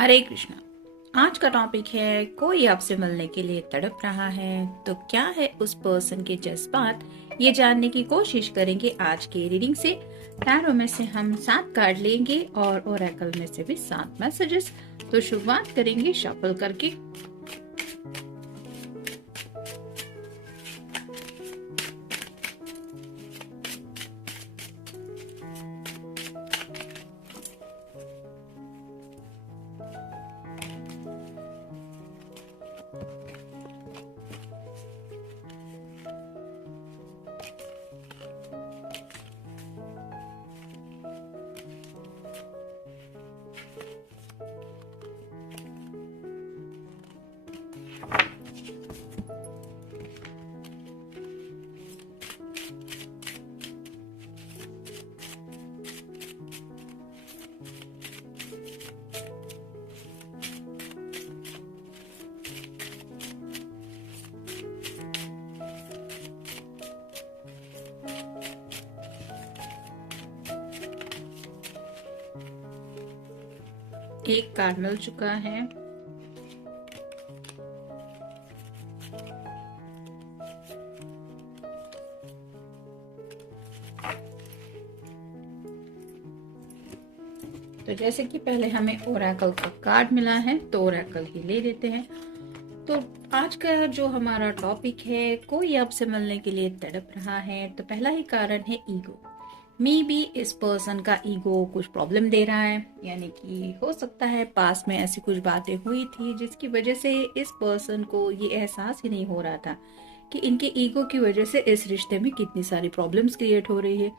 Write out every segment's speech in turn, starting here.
हरे कृष्णा। आज का टॉपिक है कोई आपसे मिलने के लिए तड़प रहा है तो क्या है उस पर्सन के जज्बात, ये जानने की कोशिश करेंगे आज की रीडिंग से। टैरो में से हम 7 कार्ड लेंगे और ओरेकल में से भी 7 मैसेजेस। तो शुरुआत करेंगे शफल करके। एक कार्ड मिल चुका है। तो जैसे कि पहले हमें ओरेकल का कार्ड मिला है तो ओरेकल ही ले लेते हैं। तो आज का जो हमारा टॉपिक है, कोई आपसे मिलने के लिए तड़प रहा है। तो पहला ही कारण है ईगो। मे बी इस पर्सन का ईगो कुछ प्रॉब्लम दे रहा है, यानी कि हो सकता है पास में ऐसी कुछ बातें हुई थी जिसकी वजह से इस पर्सन को ये एहसास ही नहीं हो रहा था कि इनके ईगो की वजह से इस रिश्ते में कितनी सारी प्रॉब्लम्स क्रिएट हो रही है।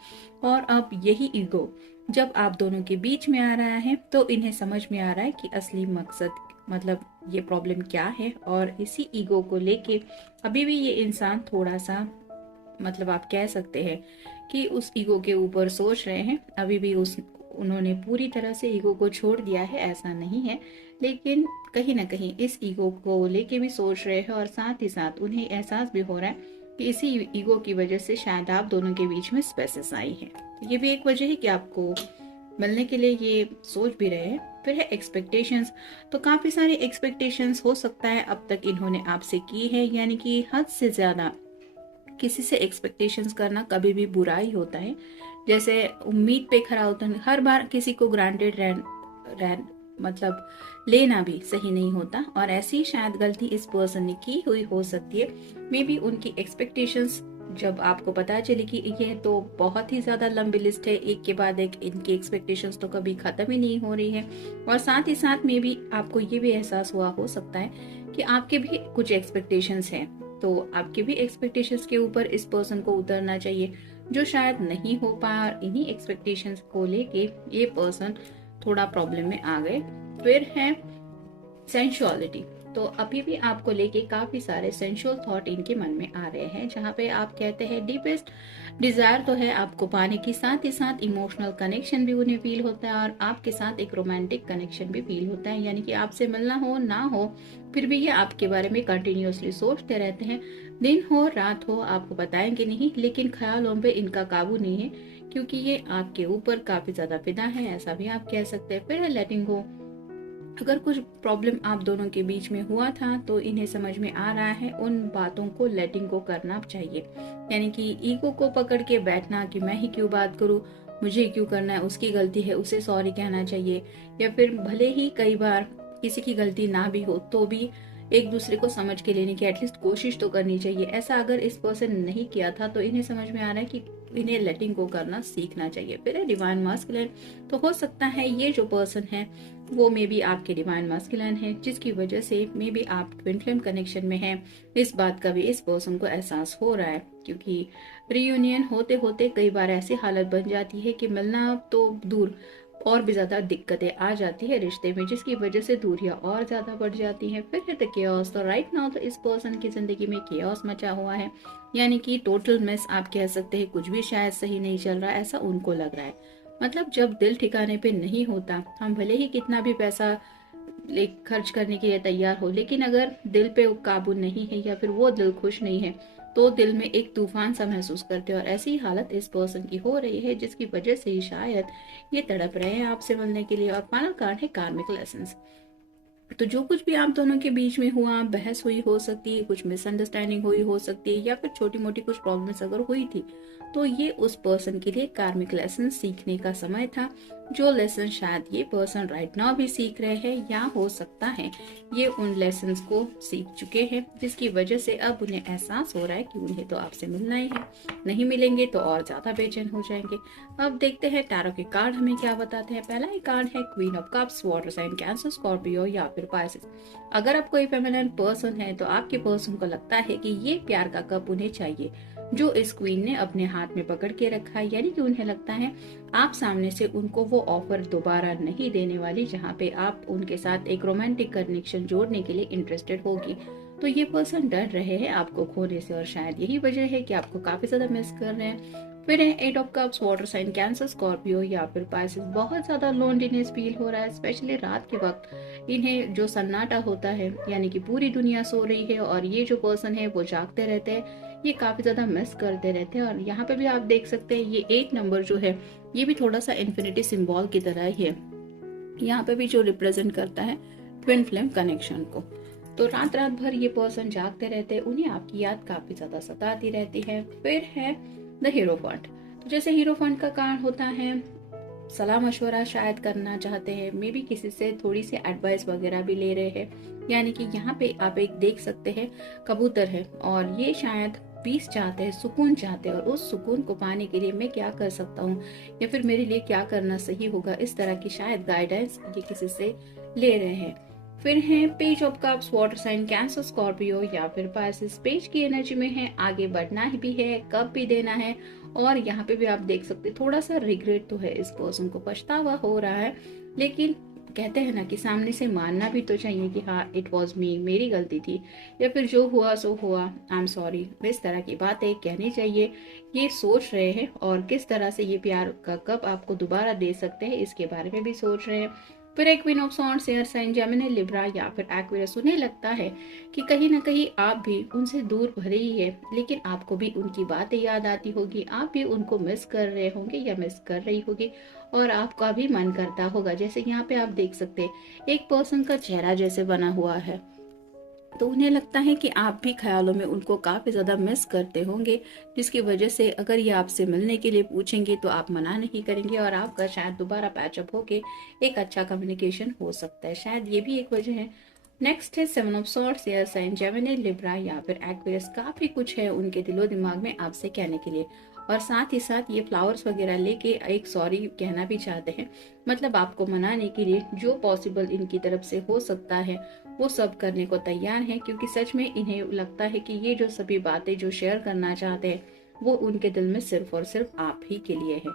और अब यही ईगो जब आप दोनों के बीच में आ रहा है तो इन्हें समझ में आ रहा है कि असली मकसद मतलब ये प्रॉब्लम क्या है। और इसी ईगो को लेके अभी भी ये इंसान थोड़ा सा मतलब आप कह सकते हैं कि उस ईगो के ऊपर सोच रहे हैं। अभी भी उन्होंने पूरी तरह से ईगो को छोड़ दिया है ऐसा नहीं है, लेकिन कहीं ना कहीं इस ईगो को लेके भी सोच रहे हैं। और साथ ही साथ उन्हें एहसास भी हो रहा है कि इसी ईगो की वजह से शायद आप दोनों के बीच में स्पेसेस आई है। तो ये भी एक वजह है कि आपको मिलने के लिए ये सोच भी रहे हैं। फिर है एक्सपेक्टेशंस। तो काफी सारी एक्सपेक्टेशंस हो सकता है अब तक इन्होंने आपसे की है, यानी कि हद से ज्यादा किसी से एक्सपेक्टेशंस करना कभी भी बुरा ही होता है। जैसे उम्मीद पे खरा उतरना, हर बार किसी को ग्रांटेड रैन मतलब लेना भी सही नहीं होता। और ऐसी शायद गलती इस पर्सन ने की हुई हो सकती है। मे बी उनकी एक्सपेक्टेशंस जब आपको पता चले कि ये तो बहुत ही ज्यादा लंबी लिस्ट है, एक के बाद एक इनकी एक्सपेक्टेशंस तो कभी खत्म ही नहीं हो रही है। और साथ ही साथ मे बी आपको ये भी एहसास हुआ हो सकता है कि आपके भी कुछ एक्सपेक्टेशंस हैं। तो आपके भी एक्सपेक्टेशंस के ऊपर इस पर्सन को उतरना चाहिए, जो शायद नहीं हो पाया। और इन्हीं एक्सपेक्टेशंस को लेके ये पर्सन थोड़ा प्रॉब्लम में आ गए। फिर है सेंशुअलिटी। तो अभी भी आपको लेके काफी सारे सेंशुअल थॉट इनके मन में आ रहे हैं, जहाँ पे आप कहते हैं डीपेस्ट डिजायर तो है आपको पाने की, साथ ही साथ इमोशनल कनेक्शन भी उन्हें फील होता है और आपके साथ एक रोमांटिक कनेक्शन भी फील होता है। यानी कि आपसे मिलना हो ना हो फिर भी ये आपके बारे में कंटिन्यूअसली सोचते रहते हैं। दिन हो रात हो आपको बताएंगे नहीं, लेकिन ख्यालों पे इनका काबू नहीं है, क्योंकि ये आपके ऊपर काफी ज्यादा फिदा है, ऐसा भी आप कह सकते हैं। फिर है लेटिंग गो। अगर कुछ प्रॉब्लम आप दोनों के बीच में हुआ था तो इन्हें समझ में आ रहा है उन बातों को लेटिंग को करना चाहिए। यानी कि ईगो को पकड़ के बैठना कि मैं ही क्यों बात करूं, मुझे क्यों करना है, उसकी गलती है उसे सॉरी कहना चाहिए। या फिर भले ही कई बार किसी की गलती ना भी हो तो भी एक दूसरे को समझ के लेने की एटलीस्ट कोशिश तो करनी चाहिए। ऐसा अगर इस पर्सन ने नहीं किया था तो इन्हें समझ में आ रहा है कि इन्हें लेटिंग को करना सीखना चाहिए। फिर है डिवाइन मास्कुलिन। तो हो सकता है ये जो पर्सन है वो मे बी आपके डिवाइन मास्कुलिन है, जिसकी वजह से मे बी आप ट्विन फ्लेम कनेक्शन में हैं। इस बात का भी इस पर्सन को एहसास हो रहा है, क्योंकि रियूनियन होते होते कई बार ऐसी हालत बन जाती है कि मिलना तो दूर और भी ज्यादा दिक्कतें आ जाती है रिश्ते में, जिसकी वजह से दूरियां और ज्यादा बढ़ जाती हैं। फिर है द केओस। तो राइट नाउ तो इस पर्सन की जिंदगी में केओस मचा हुआ है, यानी कि टोटल मिस आप कह सकते हैं। कुछ भी शायद सही नहीं चल रहा, ऐसा उनको लग रहा है। मतलब जब दिल ठिकाने पे नहीं होता, हम भले ही कितना भी पैसा खर्च करने के लिए तैयार हो, लेकिन अगर दिल पे काबू नहीं है या फिर वो दिल खुश नहीं है तो दिल में एक तूफान सा महसूस करते हैं। और ऐसी हालत इस पर्सन की हो रही है, जिसकी वजह से ही शायद ये तड़प रहे हैं आपसे मिलने के लिए। और फाइनल कार्ड है कार्मिक लेसन्स। तो जो कुछ भी आप दोनों के बीच में हुआ, बहस हुई हो सकती है, कुछ मिसअंडरस्टैंडिंग हुई हो सकती है, या फिर छोटी मोटी कुछ प्रॉब्लम्स अगर हुई थी, तो ये उस पर्सन के लिए कार्मिक लेसन सीखने का समय था। जो लेसन शायद ये पर्सन राइट नाउ भी सीख रहे हैं, या हो सकता है ये उन लेसन्स को सीख चुके हैं, जिसकी वजह से अब उन्हें एहसास हो रहा है कि उन्हें तो आपसे मिलना ही है, नहीं मिलेंगे तो और ज्यादा बेचैन हो जाएंगे। अब देखते हैं टैरो के कार्ड हमें क्या बताते हैं। पहला ही कार्ड है queen of cups, water sign Cancer, Scorpio या फिर पाइसेस। अगर आप कोई फेमिनिन पर्सन है तो आपके पर्सन को लगता है कि ये प्यार का कप उन्हें चाहिए जो इस क्वीन ने अपने हाथ में पकड़ के रखा है, यानी कि उन्हें लगता है आप सामने से उनको वो ऑफर दोबारा नहीं देने वाली जहाँ पे आप उनके साथ एक रोमांटिक कनेक्शन जोड़ने के लिए इंटरेस्टेड होगी। तो ये पर्सन डर रहे हैं आपको खोने से, और शायद यही वजह है कि आपको काफी ज्यादा मिस कर रहे हैं। फिर है eight of cups, water sign Cancer, Scorpio या फिर पाइसेस। बहुत ज्यादा लोनलीनेस फील हो रहा है, स्पेशली रात के वक्त इन्हें जो सन्नाटा होता है, यानी कि पूरी दुनिया सो रही है और ये जो पर्सन है वो जागते रहते हैं, ये काफी ज्यादा मिस करते रहते हैं। और यहाँ पे भी आप देख सकते हैं ये 8 नंबर जो है ये भी थोड़ा सा इन्फिनिटी सिंबल की तरह ही है, यहाँ पे भी जो रिप्रेजेंट करता है ट्विन फ्लेम कनेक्शन को। तो रात रात भर ये पर्सन जागते रहते हैं, उन्हें आपकी याद काफी ज्यादा सताती रहती है। फिर है द हीरोफंट। तो जैसे हीरोफंट का कारण होता है सलाह मशवरा शायद करना चाहते हैं, मे बी किसी से थोड़ी सी एडवाइस वगैरह भी ले रहे हैं, यानी कि यहाँ पे आप एक देख सकते हैं कबूतर है और ये शायद पीस चाहते हैं, सुकून चाहते हैं, और उस सुकून को पाने के लिए मैं क्या कर सकता हूँ या फिर मेरे लिए क्या करना सही होगा, इस तरह की शायद गाइडेंस ये किसी से ले रहे हैं। फिर है page of cups, water sign Cancer, Scorpio या फिर पाइसेस। पेज की एनर्जी में है आगे बढ़ना भी है, कब भी देना है, और यहाँ पे भी आप देख सकते हैं थोड़ा सा रिग्रेट तो है, इस पर्सन को पछतावा हो रहा है, लेकिन कहते हैं ना कि सामने से मानना भी तो चाहिए कि हाँ इट वॉज मी, मेरी गलती थी, या फिर जो हुआ सो हुआ, आई एम सॉरी, इस तरह की बातें कहनी चाहिए। ये सोच रहे हैं और किस तरह से ये प्यार का कप आपको दोबारा दे सकते हैं इसके बारे में भी सोच रहे हैं। फिर एक queen of swords, air sign Gemini, Libra या फिर एक्वेरियस। उन्हें लगता है कि कहीं ना कहीं आप भी उनसे दूर भले ही है, लेकिन आपको भी उनकी बातें याद आती होगी, आप भी उनको मिस कर रहे होंगे या मिस कर रही होगी, और आपका भी मन करता होगा। जैसे यहाँ पे आप देख सकते हैं एक पर्सन का चेहरा जैसे बना हुआ है, तो उन्हें लगता है कि आप भी ख्यालों में उनको काफी ज्यादा मिस करते होंगे, जिसकी वजह से अगर ये आपसे मिलने के लिए पूछेंगे तो आप मना नहीं करेंगे, और आपका शायद दोबारा पैचअप होके एक अच्छा कम्युनिकेशन हो सकता है, शायद ये भी एक वजह है। नेक्स्ट है seven of swords, air sign Gemini, Libra या फिर एक्वेरियस। काफी कुछ है उनके दिलो दिमाग में आपसे कहने के लिए, और साथ ही साथ ये फ्लावर्स वगैरह लेके एक सॉरी कहना भी चाहते हैं, मतलब आपको मनाने के लिए जो पॉसिबल इनकी तरफ से हो सकता है वो सब करने को तैयार हैं, क्योंकि सच में इन्हें लगता है कि ये जो सभी बातें जो शेयर करना चाहते हैं वो उनके दिल में सिर्फ और सिर्फ आप ही के लिए है।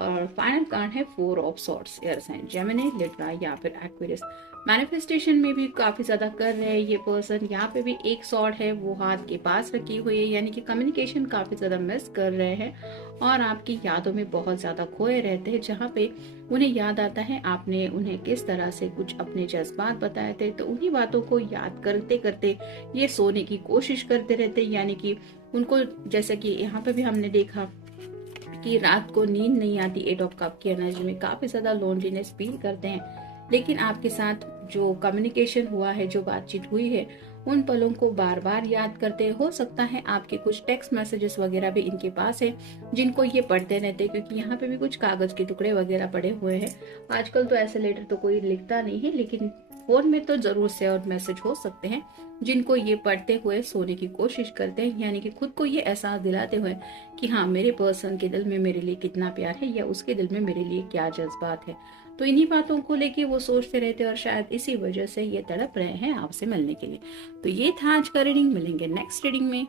और फाइनल कार्ड है four of swords, air sign Gemini, Libra या फिर एक्वेरियस। मैनिफेस्टेशन में भी काफी ज्यादा कर रहे हैं ये पर्सन। यहाँ पे भी एक सॉर्ड है वो हाथ के पास रखी हुई है, यानी कि कम्युनिकेशन काफी ज्यादा मिस कर रहे हैं और आपकी यादों में बहुत ज्यादा खोए रहते हैं, जहाँ पे उन्हें याद आता है आपने उन्हें किस तरह से कुछ अपने जज्बात बताए थे, तो उन्हीं बातों को याद करते करते ये सोने की कोशिश करते रहते हैं, यानी कि उनको जैसे कि यहाँ पे भी हमने देखा कि रात को नींद नहीं आती, एट ऑफ कप की एनर्जी में काफी ज्यादा लोनलीनेस फील करते हैं, लेकिन आपके साथ जो कम्युनिकेशन हुआ है, जो बातचीत हुई है, उन पलों को बार बार याद करते। हो सकता है आपके कुछ टेक्स्ट मैसेजेस वगैरह भी इनके पास है जिनको ये पढ़ते रहते हैं, क्योंकि यहाँ पे भी कुछ कागज के टुकड़े वगैरह पड़े हुए हैं। आजकल तो ऐसे लेटर तो कोई लिखता नहीं है, लेकिन फोन में तो जरूर से और मैसेज हो सकते हैं जिनको ये पढ़ते हुए सोने की कोशिश करते हैं, यानी कि खुद को ये एहसास दिलाते हुए कि हाँ मेरे पर्सन के दिल में मेरे लिए कितना प्यार है या उसके दिल में मेरे लिए क्या जज्बात है। तो इन्हीं बातों को लेके वो सोचते रहते हैं और शायद इसी वजह से ये तड़प रहे हैं आपसे मिलने के लिए। तो ये था आज का रीडिंग, मिलेंगे नेक्स्ट रीडिंग में।